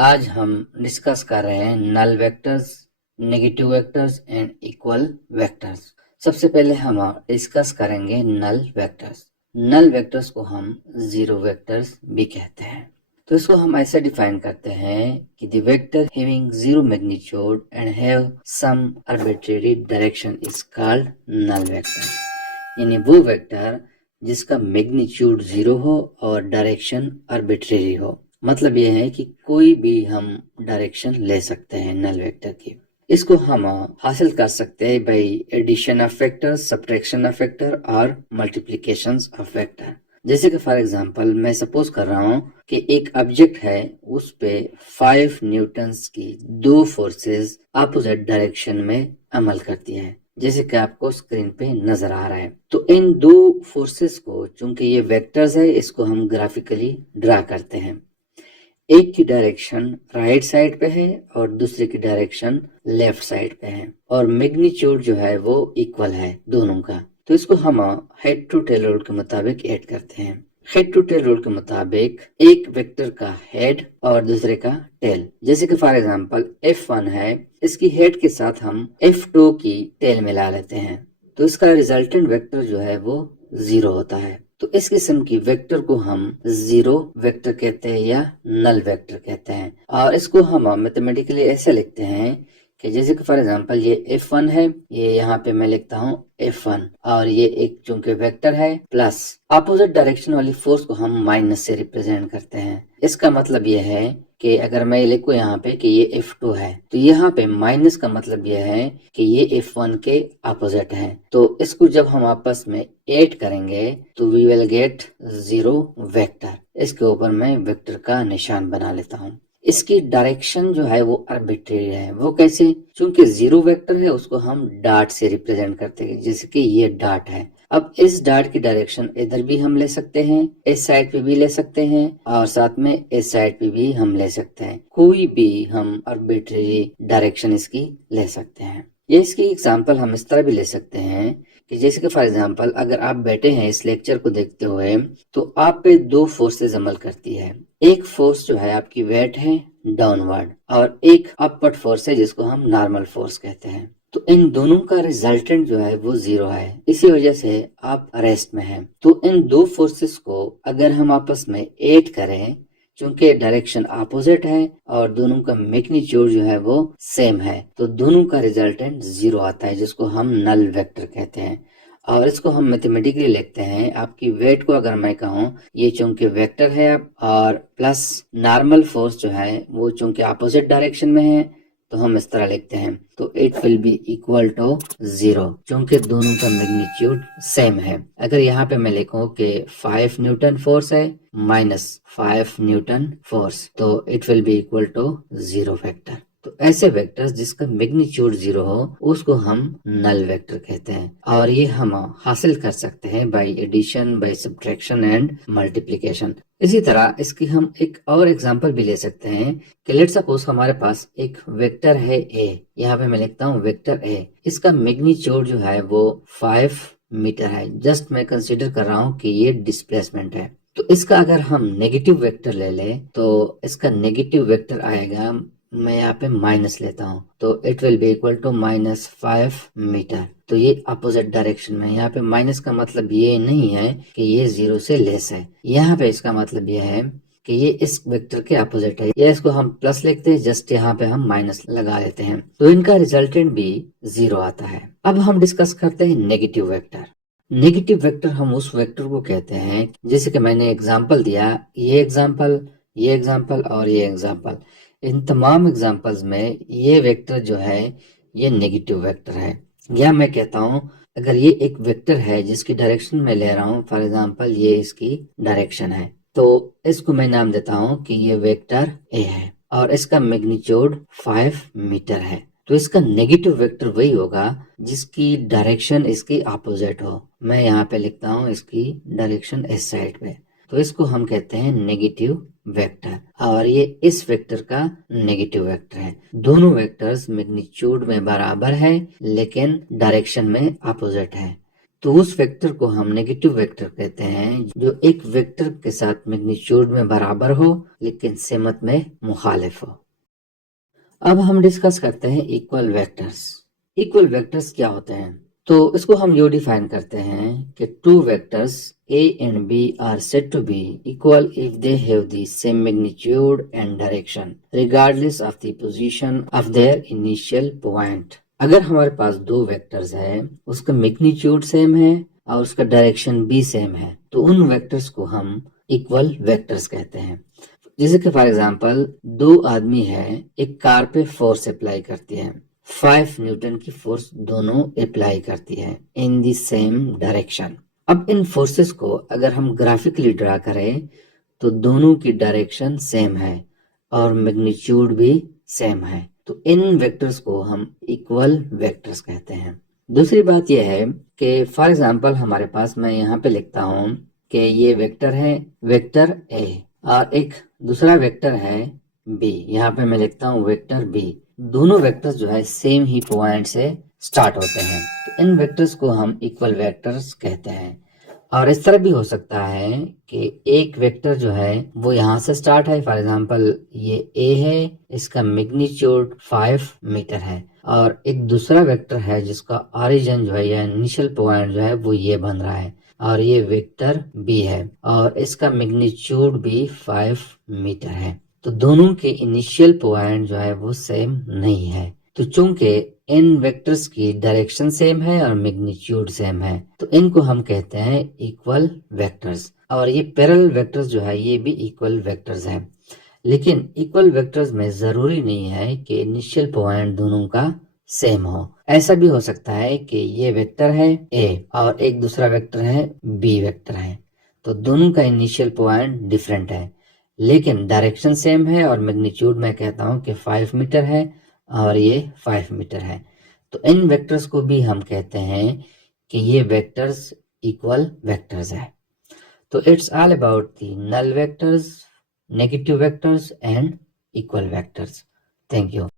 आज हम डिस्कस कर रहे हैं null vectors, negative vectors and equal vectors. सबसे पहले हम डिस्कस करेंगे नल वेक्टर्स। नल वेक्टर्स को हम जीरो वेक्टर्स भी कहते हैं। तो इसको हम ऐसे डिफाइन करते हैं कि the vector having zero magnitude and have some arbitrary direction is called null vector. यानी वो वेक्टर जिसका मैग्नीट्यूड जीरो हो और डायरेक्शन आर्बिट्रेरी हो। मतलब यह है कि कोई भी हम डायरेक्शन ले सकते हैं नल वेक्टर की। इसको हम हासिल कर सकते हैं by addition of vector, subtraction of vector और मल्टीप्लिकेशन ऑफ वेक्टर। जैसे कि फॉर एग्जांपल मैं सपोज कर रहा हूँ कि एक ऑब्जेक्ट है, उस पे 5 न्यूटन्स की दो फोर्सेस अपोजिट डायरेक्शन में अमल करती है, जैसे कि आपको स्क्रीन पे नजर आ रहा है। तो इन दो फोर्सेस को, चूंकि ये वेक्टर्स है, इसको हम ग्राफिकली ड्रा करते हैं। एक की डायरेक्शन राइट साइड पे है और दूसरे की डायरेक्शन लेफ्ट साइड पे है, और मैग्नीट्यूड जो है वो इक्वल है दोनों का। तो इसको हम हेड टू टेल रूल के मुताबिक ऐड करते हैं। हेड टू टेल रूल के मुताबिक एक वेक्टर का हेड और दूसरे का टेल, जैसे कि फॉर एग्जांपल F1 है, इसकी हेड के साथ हम F2 की टेल मिला लेते हैं, तो इसका रिजल्टेंट वेक्टर जो है वो जीरो होता है। तो इस किस्म की वेक्टर को हम जीरो वेक्टर कहते हैं या नल वेक्टर कहते हैं। और इसको हम मैथमेटिकली ऐसे लिखते हैं कि जैसे कि फॉर एग्जांपल ये F1 है, ये यहाँ पे मैं लिखता हूँ F1, और ये एक चूंकि वेक्टर है, प्लस अपोजिट डायरेक्शन वाली फोर्स को हम माइनस से रिप्रेजेंट करते हैं। इसका मतलब ये है कि अगर मैं लिखूं यहाँ पे कि ये F2 है, तो यहाँ पे माइनस का मतलब यह है कि ये F1 के अपोजिट है। तो इसको जब हम आपस में ऐड करेंगे तो we will get zero vector. इसके ऊपर मैं वेक्टर का निशान बना लेता हूँ। इसकी डायरेक्शन जो है वो आर्बिट्रेरी है। वो कैसे? चूंकि जीरो वेक्टर है, उसको हम डॉट से रिप्रेजेंट करते हैं, जैसे कि ये डॉट है। अब इस डॉट की डायरेक्शन इधर भी हम ले सकते हैं, इस साइड पे भी ले सकते हैं, और साथ में इस साइड पे भी हम ले सकते हैं। कोई भी हम आर्बिट्रेरी डायरेक्शन इसकी ले सकते हैं। ये इसकी एग्जांपल हम इस तरह भी ले सकते हैं कि जैसे कि फॉर एग्जांपल अगर आप बैठे हैं इस लेक्चर को देखते हुए, तो आप पे दो फोर्सेस अमल करती है। एक फोर्स जो है आपकी वेट है डाउनवर्ड, और एक अपवर्ड फोर्स है जिसको हम नॉर्मल फोर्स कहते हैं। तो इन दोनों का रिजल्टेंट जो है वो जीरो है, इसी वजह से आप रेस्ट में हैं। तो इन दो फोर्सेस को अगर हम आपस में ऐड करें, चूंकि डायरेक्शन अपोजिट है और दोनों का मैग्नीट्यूड जो है वो सेम है, तो दोनों का रिजल्टेंट जीरो आता है, जिसको हम नल वेक्टर कहते हैं। और इसको हम मैथमेटिकली लिखते हैं। आपकी वेट को अगर मैं कहूँ, ये चूंकि वेक्टर है और प्लस नॉर्मल फोर्स जो है वो चूंकि अपोजिट डायरेक्शन में है, तो हम इस तरह लिखते हैं, तो it will be equal to zero, क्योंकि दोनों का मैग्नीट्यूड सेम है। अगर यहाँ पे मैं लिखूं कि 5 न्यूटन फोर्स है माइनस 5 न्यूटन फोर्स, तो it will be equal to zero vector. तो ऐसे वेक्टर्स जिसका मैग्नीट्यूड जीरो हो, उसको हम नल वेक्टर कहते हैं, और ये हम हासिल कर सकते हैं by addition, by subtraction and multiplication. इसी तरह इसकी हम एक और एग्जांपल भी ले सकते हैं कि लेट्स सपोज हमारे पास एक वेक्टर है ए। यहाँ पे मैं लिखता हूँ वेक्टर ए। इसका मैग्नीट्यूड जो है वो 5 मीटर है। जस्ट मैं कंसीडर कर रहा हूँ कि ये डिस्प्लेसमेंट है। तो इसका अगर हम नेगेटिव वेक्टर ले लें, तो इसका नेगेटिव वेक्टर आएगा, मैं यहाँ पे माइनस लेता हूँ, तो it will be equal to -5 metre. तो ये अपोजिट डायरेक्शन में, यहाँ पे माइनस का मतलब ये नहीं है कि ये जीरो से लेस है, यहाँ पे इसका मतलब ये है कि ये इस वेक्टर के अपोजिट है। या इसको हम प्लस लिखते हैं, जस्ट यहाँ पे हम माइनस लगा लेते हैं, तो इनका रिजल्टेंट भी जीरो आता है। अब हम डिस्कस करते हैं नेगेटिव वेक्टर। नेगेटिव वेक्टर हम उस वेक्टर को कहते हैं, जैसे कि मैंने एग्जांपल दिया, ये एग्जांपल, ये एग्जांपल और ये एग्जांपल। इन तमाम एग्जांपल्स में ये वेक्टर जो है ये नेगेटिव वेक्टर है। या मैं कहता हूँ, अगर ये एक वेक्टर है जिसकी डायरेक्शन मैं ले रहा हूँ, फॉर एग्जांपल ये इसकी डायरेक्शन है, तो इसको मैं नाम देता हूँ कि ये वेक्टर ए है और इसका मैग्नीट्यूड 5 मीटर है। तो इसका नेगेटिव वेक्टर वही होगा जिसकी डायरेक्शन इसकी अपोजिट हो। मैं यहाँ पे लिखता हूँ इसकी डायरेक्शन इस साइड पे, तो इसको हम कहते हैं नेगेटिव वेक्टर, और ये इस वेक्टर का नेगेटिव वेक्टर है। दोनों वेक्टर्स मैग्नीट्यूड में बराबर है लेकिन डायरेक्शन में अपोजिट है। तो उस वेक्टर को हम नेगेटिव वेक्टर कहते हैं जो एक वेक्टर के साथ मैग्नीट्यूड में बराबर हो लेकिन सिमत में मुखालिफ हो। अब हम डिस्कस करते हैं इक्वल वेक्टर्स। इक्वल वेक्टर्स क्या होते हैं? तो इसको हम यूँ डिफाइन करते हैं कि two vectors A and B are said to be equal if they have the same magnitude and direction regardless of the position of their initial point। अगर हमारे पास दो वेक्टर्स है, उसका मैग्नीट्यूड सेम है और उसका डायरेक्शन भी सेम है, तो उन वेक्टर्स को हम इक्वल वेक्टर्स कहते हैं। जैसे कि फॉर एग्जांपल दो आदमी है, एक कार पे फोर्स अप्लाई करती है, 5 न्यूटन की फोर्स दोनों अप्लाई करती है इन द सेम डायरेक्शन। अब इन फोर्सेस को अगर हम ग्राफिकली ड्रा करें तो दोनों की डायरेक्शन सेम है और मैग्नीट्यूड भी सेम है, तो इन वेक्टर्स को हम इक्वल वेक्टर्स कहते हैं। दूसरी बात यह है कि फॉर एग्जांपल हमारे पास, मैं यहाँ पे लिखता हूँ कि ये वेक्टर है वेक्टर A और एक दूसरा वेक्टर है B। यहाँ पे मैं लिखता हूँ वेक्टर B। दोनों वेक्टर्स जो है सेम ही पॉइंट से स्टार्ट होते हैं, तो इन वेक्टर्स को हम इक्वल वेक्टर्स कहते हैं। और इस तरह भी हो सकता है कि एक वेक्टर जो है वो यहाँ से स्टार्ट है, फॉर एग्जांपल ये A है, इसका मैग्नीट्यूड 5 मीटर है, और एक दूसरा वेक्टर है जिसका ऑरिजिन जो है या इनिशियल पॉइंट जो है वो ये बन रहा है, और ये वेक्टर B है और इसका मैग्नीट्यूड भी 5 मीटर है। तो दोनों के इनिशियल पॉइंट जो है वो सेम नहीं है, तो चूंकि इन वेक्टर्स की डायरेक्शन सेम है और मैग्नीट्यूड सेम है, तो इनको हम कहते हैं इक्वल वेक्टर्स। और ये पैरेलल वेक्टर्स जो है ये भी इक्वल वेक्टर्स हैं। लेकिन इक्वल वेक्टर्स में जरूरी नहीं है कि इनिशियल पॉइंट दोनों का सेम हो। ऐसा भी हो सकता है कि ये वेक्टर है A और एक दूसरा वेक्टर है B वेक्टर है, तो दोनों का इनिशियल पॉइंट डिफरेंट है लेकिन डायरेक्शन सेम है और मैग्नीट्यूड मैं कहता हूँ कि 5 मीटर है और ये 5 मीटर है, तो इन वेक्टर्स को भी हम कहते हैं कि ये वेक्टर्स इक्वल वेक्टर्स है। तो it's all about the null vectors, negative vectors and equal vectors. Thank you.